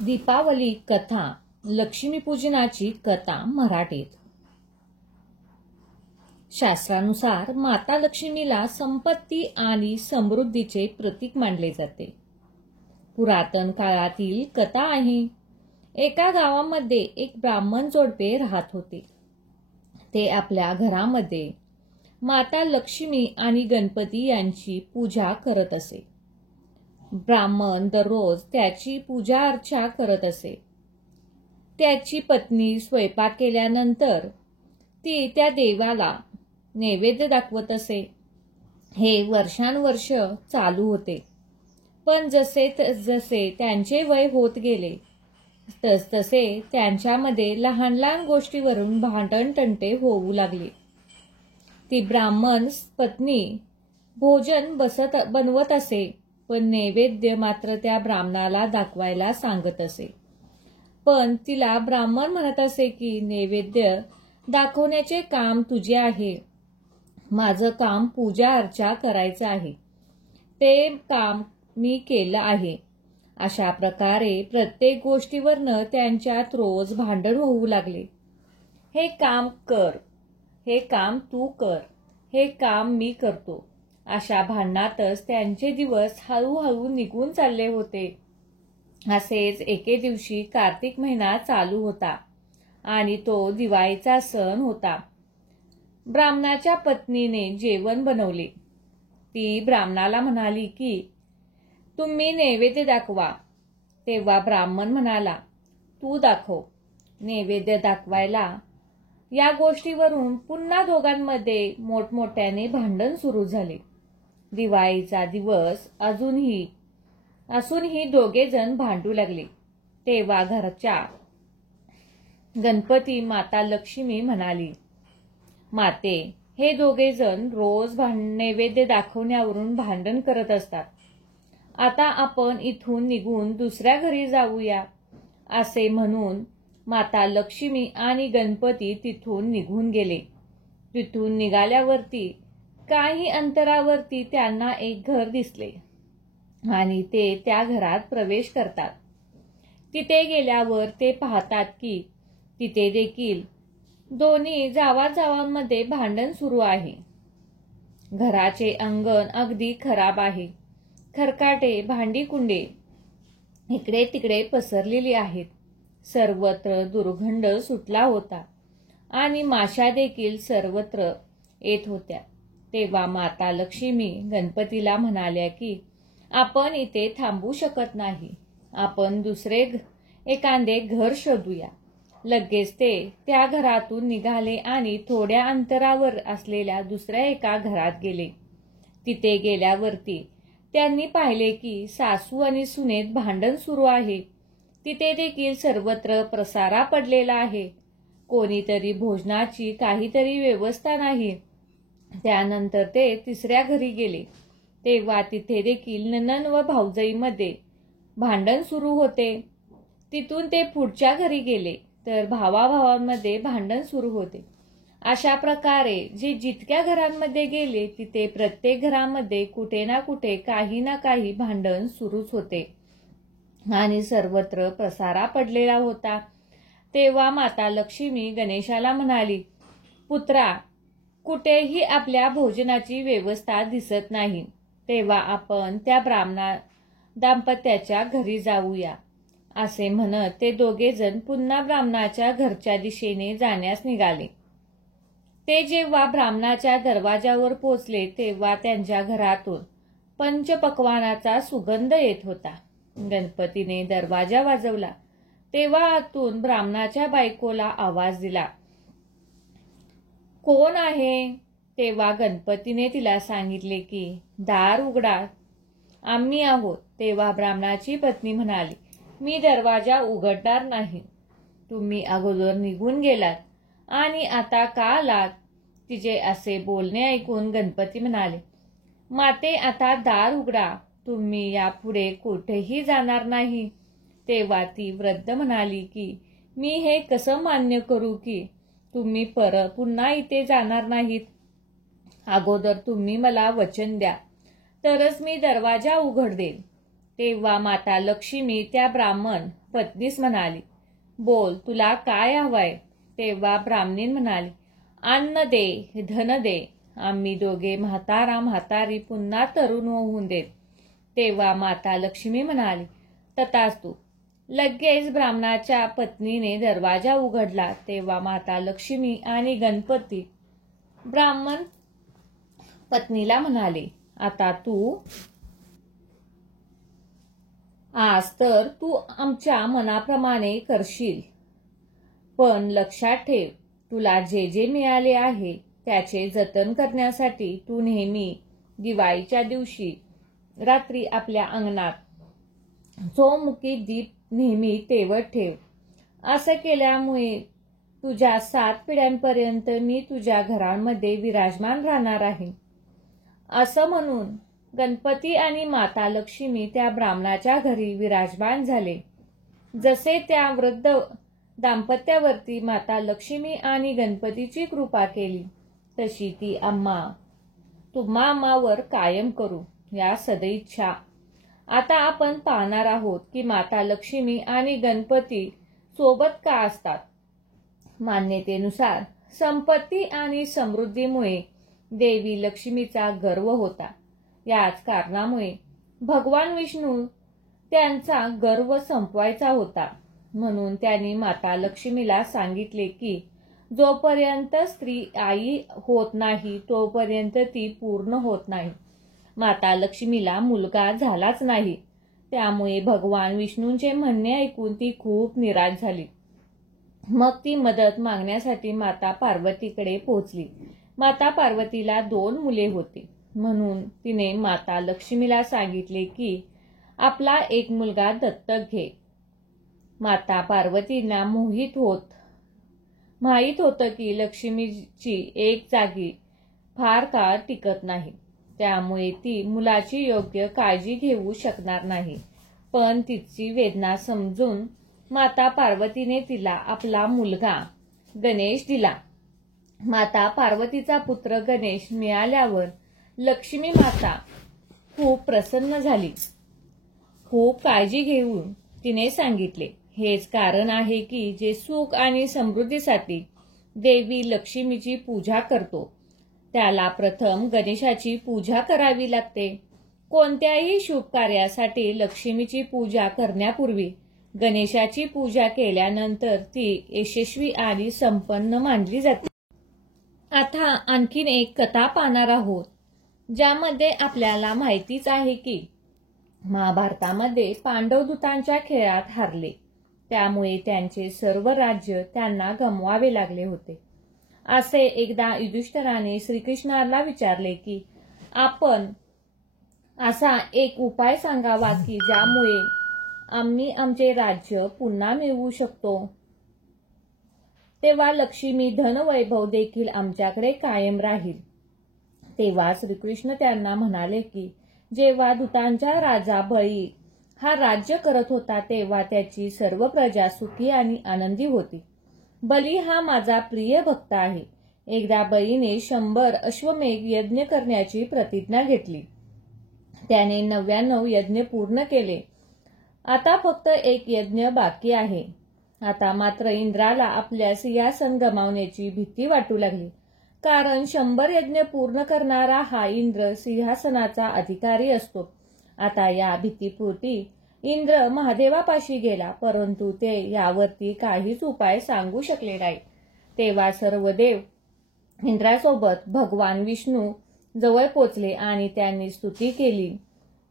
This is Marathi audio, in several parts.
दीपावली कथा लक्ष्मीपूजनाची कथा मराठीत. शास्त्रानुसार माता लक्ष्मीला संपत्ती आणि समृद्धीचे प्रतीक मानले जाते. पुरातन काळातील कथा आहे. एका गावामध्ये एक ब्राह्मण जोडपे राहत होते. ते आपल्या घरामध्ये माता लक्ष्मी आणि गणपती यांची पूजा करत असे. ब्राह्मण दररोज त्याची पूजा अर्चा करत असे. त्याची पत्नी स्वयंपाक केल्यानंतर ती त्या देवाला नैवेद्य दाखवत असे. हे वर्षानुवर्ष चालू होते. पण जसे जसे त्यांचे वय होत गेले तसतसे त्यांच्यामध्ये लहान लहान गोष्टीवरून भांडणतंटे होऊ लागले. ती ब्राह्मण पत्नी भोजन बनवत असे, पण नैवेद्य मात्र त्या ब्राह्मणाला दाखवायला सांगत असे. पण तिला ब्राह्मण म्हणत असे की नैवेद्य दाखवण्याचे काम तुझे आहे, माझं काम पूजा अर्चा करायचं आहे, ते काम मी केलं आहे. अशा प्रकारे प्रत्येक गोष्टीवरनं त्यांच्यात रोज भांडण होऊ लागले. हे काम कर, हे काम तू कर, हे काम मी करतो, अशा भांडणातच त्यांचे दिवस हळूहळू निघून चालले होते. असेच एके दिवशी कार्तिक महिना चालू होता आणि तो दिवाळीचा सण होता. ब्राह्मणाच्या पत्नीने जेवण बनवले. ती ब्राह्मणाला म्हणाली की तुम्ही नैवेद्य दाखवा. तेव्हा ब्राह्मण म्हणाला, तू दाखव. नैवेद्य दाखवायला या गोष्टीवरून पुन्हा दोघांमध्ये मोठमोठ्याने भांडण सुरू झाले. दिवाळीचा दिवस असूनही दोघे जण भांडू लागले. तेव्हा घरच्या गणपती माता लक्ष्मी म्हणाली, माते, हे दोघे जण रोज नैवेद्य दाखवण्यावरून भांडण करत असतात. आता आपण इथून निघून दुसऱ्या घरी जाऊया. असे म्हणून माता लक्ष्मी आणि गणपती तिथून निघून गेले. तिथून निघाल्यावरती काही अंतरावरती त्यांना एक घर दिसले आणि ते त्या घरात प्रवेश करतात. तिथे गेल्यावर ते पाहतात की तिथे देखील दोन्ही जावाजावांमध्ये भांडण सुरू आहे. घराचे अंगण अगदी खराब आहे. खरकाटे, भांडी-कुंडे इकडे तिकडे पसरलेली आहेत. सर्वत्र दुर्गंध सुटला होता आणि माशा देखील सर्वत्र येत होत्या. तेव्हा माता लक्ष्मी गणपतीला म्हणाल्या की आपण इथे थांबू शकत नाही, आपण दुसरे एखादे घर शोधूया. लगेच ते त्या घरातून निघाले आणि थोड्या अंतरावर असलेल्या दुसऱ्या एका घरात गेले. तिथे गेल्यावरती त्यांनी पाहिले की सासू आणि सुनेत भांडण सुरू आहे. तिथे देखील सर्वत्र पसारा पडलेला आहे. कोणीतरी भोजनाची काहीतरी व्यवस्था नाही. त्यानंतर ते तिसऱ्या घरी गेले. तेव्हा तिथे देखील नणंद व भाऊजाईमध्ये भांडण सुरू होते. तिथून ते पुढच्या घरी गेले तर भावाभावांमध्ये भांडण सुरू होते. अशा प्रकारे जितक्या घरांमध्ये गेले तिथे प्रत्येक घरामध्ये कुठे ना कुठे काही ना काही भांडण सुरूच होते आणि सर्वत्र पसारा पडलेला होता. तेव्हा माता लक्ष्मी गणेशाला म्हणाली, पुत्रा, कुठेही आपल्या भोजनाची व्यवस्था दिसत नाही. तेव्हा आपण त्या ब्राह्मण दाम्पत्याच्या घरी जाऊया. असे म्हणत ते दोघे जण पुन्हा ब्राह्मणाच्या घरच्या दिशेने जाण्यास निघाले. ते जेव्हा ब्राह्मणाच्या दरवाजावर पोचले तेव्हा त्यांच्या घरातून पंचपक्वानाचा सुगंध येत होता. गणपतीने दरवाजा वाजवला तेव्हा आतून ब्राह्मणाच्या बायकोला आवाज दिला, कोण आहे? तेव्हा गणपतीने तिला सांगितले की दार उघडा, आम्ही आहोत. तेव्हा ब्राह्मणाची पत्नी म्हणाली, मी दरवाजा उघडणार नाही. तुम्ही अगोदर निघून गेलात आणि आता का आलात? तिचे असे बोलणे ऐकून गणपती म्हणाले, माते, आता दार उघडा, तुम्ही यापुढे कुठेही जाणार नाही. तेव्हा ती वृद्ध म्हणाली की मी हे कसं मान्य करू की तुम्ही पुन्हा इथे जाणार नाहीत? अगोदर तुम्ही मला वचन द्या, तरच मी दरवाजा उघडेल. तेव्हा माता लक्ष्मी त्या ब्राह्मण पत्नीस म्हणाली, बोल, तुला काय हवंय? तेव्हा ब्राह्मणीन म्हणाली, अन्न दे, धन दे. आम्ही दोघे म्हातारा म्हातारी पुन्हा तरुण होऊन देत. तेव्हा माता लक्ष्मी म्हणाली, तथास्तु. लगेच ब्राह्मणाच्या पत्नीने दरवाजा उघडला. तेव्हा माता लक्ष्मी आणि गणपती ब्राह्मण पत्नीला म्हणाले, आता आज तर तू आमच्या मनाप्रमाणे करशील, पण लक्षात ठेव, तुला जे जे मिळाले आहे त्याचे जतन करण्यासाठी तू नेहमी दिवाळीच्या दिवशी रात्री आपल्या अंगणात चौमुखी दीप नेहमी तेवत ठेव. असं केल्यामुळे तुझ्या 7 पिढ्यांपर्यंत मी तुझ्या घरांमध्ये विराजमान राहणार आहे. असं म्हणून गणपती आणि माता लक्ष्मी त्या ब्राह्मणाच्या घरी विराजमान झाले. जसे त्या वृद्ध दाम्पत्यावरती माता लक्ष्मी आणि गणपतीची कृपा केली, तशी ती तुम्हा आम्हावर कायम करू, या सदैच्छा. आता आपण पाहणार आहोत की माता लक्ष्मी आणि गणपती सोबत का असतात. मान्यतेनुसार संपत्ती आणि समृद्धीमुळे देवी लक्ष्मीचा गर्व होता. याच कारणामुळे भगवान विष्णू त्यांचा गर्व संपवायचा होता. म्हणून त्यांनी माता लक्ष्मीला सांगितले की जोपर्यंत स्त्री आई होत नाही तोपर्यंत ती पूर्ण होत नाही. माता लक्ष्मीला मुलगा झालाच नाही. त्यामुळे भगवान विष्णूंचे म्हणणे ऐकून ती खूप निराश झाली. मग ती मदत मागण्यासाठी माता पार्वतीकडे पोहोचली. माता पार्वतीला 2 मुले होती. म्हणून तिने माता लक्ष्मीला सांगितले की आपला एक मुलगा दत्तक घे. माता पार्वतींना माहीत होतं की लक्ष्मीची एक जागी फार काळ टिकत नाही. त्यामुळे ती मुलाची योग्य काळजी घेऊ शकणार नाही. पण तिची वेदना समजून माता पार्वतीने तिला आपला मुलगा गणेश दिला. माता पार्वतीचा पुत्र गणेश मिळाल्यावर लक्ष्मी माता खूप प्रसन्न झाली. खूप काळजी घेऊन तिने सांगितले, हेच कारण आहे की जे सुख आणि समृद्धीसाठी देवी लक्ष्मीची पूजा करतो त्याला प्रथम गणेशाची पूजा करावी लागते. कोणत्याही शुभ कार्यासाठी लक्ष्मीची पूजा करण्यापूर्वी गणेशाची पूजा केल्यानंतर ती यशस्वी आणि संपन्न मानली जाते. आता आणखीन एक कथा पाहणार आहोत, ज्यामध्ये आपल्याला माहितीच आहे की महाभारतामध्ये पांडव दूतांच्या खेळात हारले. त्यामुळे त्यांचे सर्व राज्य त्यांना गमवावे लागले होते. असे एकदा युधिष्ठिराने श्रीकृष्णाला विचारले की आपण असा एक उपाय सांगावा की ज्यामुळे आम्ही आमचे राज्य पुन्हा मिळवू शकतो. तेव्हा लक्ष्मी धनवैभव देखील आमच्याकडे कायम राहील. तेव्हा श्रीकृष्ण त्यांना म्हणाले की जेव्हा दूतांचा राजा बळी हा राज्य करत होता तेव्हा त्याची सर्व प्रजा सुखी आणि आनंदी होती. बली हा माझा प्रिय भक्त आहे. एकदा बळीने 100 अश्वमेध यज्ञ करण्याची प्रतिज्ञा घेतली. त्याने 99 यज्ञ पूर्ण केले. आता फक्त एक यज्ञ बाकी आहे. आता मात्र इंद्राला आपल्या सिंहासन गमावण्याची भीती वाटू लागली. कारण 100 यज्ञ पूर्ण करणारा हा इंद्र सिंहासनाचा अधिकारी असतो. आता या भीतीपोटी इंद्र महादेवापाशी गेला, परंतु ते यावरती काहीच उपाय सांगू शकले नाही. तेव्हा सर्व देव इंद्रासोबत भगवान विष्णू जवळ पोचले आणि त्यांनी स्तुती केली.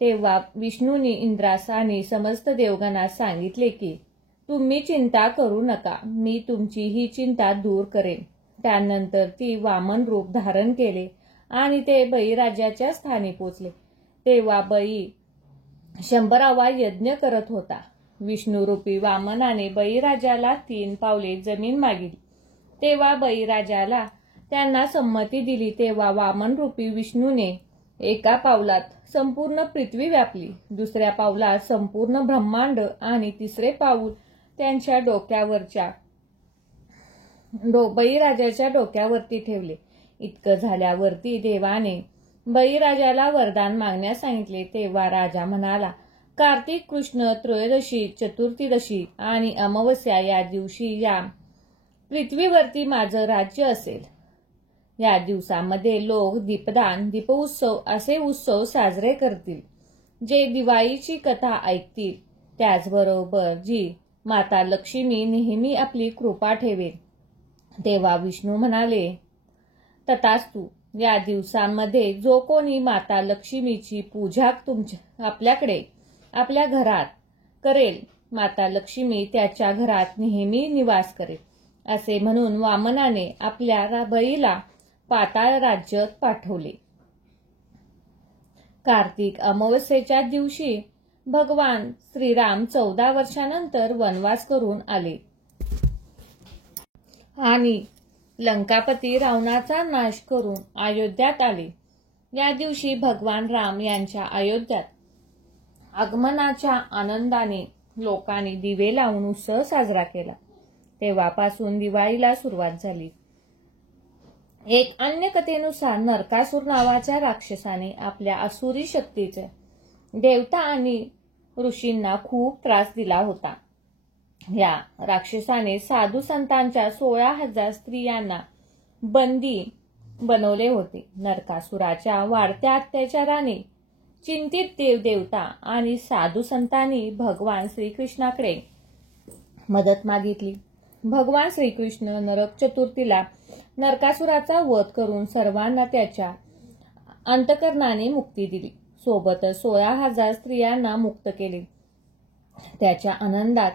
तेव्हा विष्णूंनी इंद्रास आणि समस्त देवगणास सांगितले की तुम्ही चिंता करू नका, मी तुमची ही चिंता दूर करेन. त्यानंतर ती वामन रूप धारण केले आणि ते बळीराजाच्या स्थानी पोचले. तेव्हा बळी 100वा यज्ञ करत होता. विष्णुरूपी वामनाने बळीराजाला 3 पावले जमीन मागितली. तेव्हा बळीराजाला त्यांना संमती दिली. तेव्हा वामनरूपी विष्णूने एका पावलात संपूर्ण पृथ्वी व्यापली, दुसऱ्या पावलात संपूर्ण ब्रह्मांड आणि तिसरे पाऊल त्यांच्या बळीराजाच्या डोक्यावरती ठेवले. इतकं झाल्यावरती देवाने बळीराजाला वरदान मागण्यास सांगितले. तेव्हा राजा म्हणाला, कार्तिक कृष्ण त्रयोदशी, चतुर्थीदशी आणि अमावस्या या दिवशी या पृथ्वीवरती माझं राज्य असेल. या दिवसामध्ये लोक दीपदान, दीपोत्सव असे उत्सव साजरे करतील. जे दिवाळीची कथा ऐकतील त्याचबरोबर जी माता लक्ष्मी नेहमी आपली कृपा ठेवेल. तेव्हा विष्णू म्हणाले, तथास्तु. या दिवसांमध्ये जो कोणी माता लक्ष्मीची पूजा आपल्या घरात करेल, माता लक्ष्मी त्याच्या घरात नेहमी निवास करेल. असे म्हणून वामनाने आपल्या बळीला पाताळ राज्यात पाठवले. कार्तिक अमावस्येच्या दिवशी भगवान श्रीराम 14 वर्षानंतर वनवास करून आले आणि लंकापती रावणाचा नाश करून अयोध्यात आले. या दिवशी भगवान राम यांच्या अयोध्यात आगमनाच्या आनंदाने लोकांनी दिवे लावून उत्सव साजरा केला. तेव्हापासून दिवाळीला सुरुवात झाली. एक अन्य कथेनुसार नरकासूर नावाच्या राक्षसाने आपल्या असुरी शक्तीचे देवता आणि ऋषींना खूप त्रास दिला होता. या राक्षसाने साधू संतांच्या 16,000 स्त्रियांना बंदी बनवले होते. नरकासुराच्या वाढत्या अत्याचाराने चिंतित देवदेवता आणि साधू संतांनी भगवान श्रीकृष्णाकडे मदत मागितली. भगवान श्रीकृष्ण नरक चतुर्थीला नरकासुराचा वध करून सर्वांना त्याच्या अंतःकरणाने मुक्ती दिली. सोबतच 16,000 स्त्रियांना मुक्त केले. त्याच्या आनंदात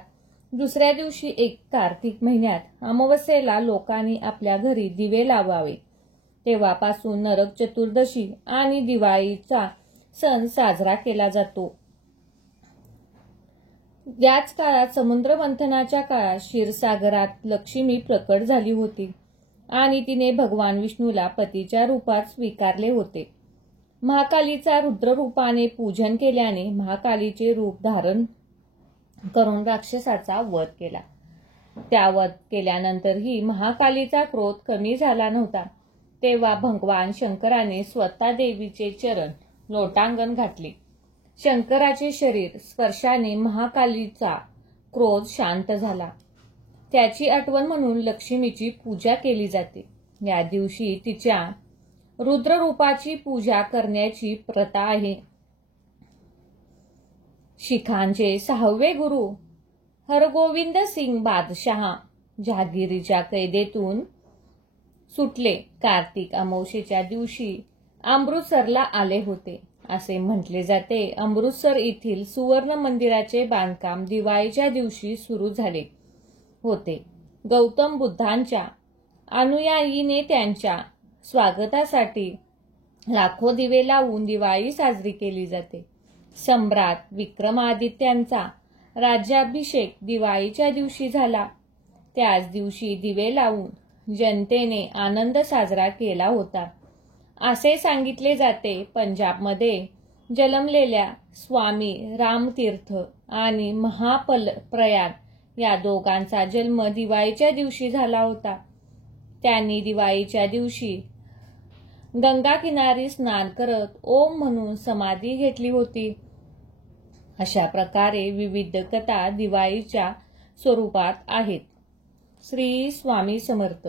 दुसऱ्या दिवशी एक कार्तिक महिन्यात अमावस्येला लोकांनी आपल्या घरी दिवे लावावे. तेव्हापासून नरक चतुर्दशी आणि दिवाळीचा सण साजरा केला जातो. याच काळात समुद्र मंथनाच्या काळात क्षीरसागरात लक्ष्मी प्रकट झाली होती आणि तिने भगवान विष्णूला पतीच्या रूपात स्वीकारले होते. महाकालीचा रुद्र रूपाने पूजन केल्याने महाकालीचे रूप धारण करून राक्षसाचा वध केला. त्या वध केल्यानंतरही महाकालीचा क्रोध कमी झाला नव्हता. तेव्हा भगवान शंकराने स्वतः देवीचे चरण लोटांगण घातले. शंकराचे शरीर स्पर्शाने महाकालीचा क्रोध शांत झाला. त्याची आठवण म्हणून लक्ष्मीची पूजा केली जाते. या दिवशी तिच्या रुद्र रूपाची पूजा करण्याची प्रथा आहे. शिखांचे 6वे गुरु हरगोविंद सिंग बादशाह जहागीरच्या कैदेतून सुटले. कार्तिक अमावस्येच्या दिवशी अमृतसरला आले होते असे म्हटले जाते. अमृतसर येथील सुवर्ण मंदिराचे बांधकाम दिवाळीच्या दिवशी सुरू झाले होते. गौतम बुद्धांच्या अनुयायीने त्यांच्या स्वागतासाठी लाखो दिवे लावून दिवाळी साजरी केली जाते. सम्राट विक्रमादित्यांचा राज्याभिषेक दिवाळीच्या दिवशी झाला. त्याच दिवशी दिवे लावून जनतेने आनंद साजरा केला होता असे सांगितले जाते. पंजाबमध्ये जन्मलेल्या स्वामी रामतीर्थ आणि महाप्रयाग या दोघांचा जन्म दिवाळीच्या दिवशी झाला होता. त्यांनी दिवाळीच्या दिवशी गंगा किनारी स्नान करत ओम म्हणून समाधी घेतली होती. अशा प्रकारे विविध कथा दिवाळीच्या स्वरूपात आहेत. श्री स्वामी समर्थ.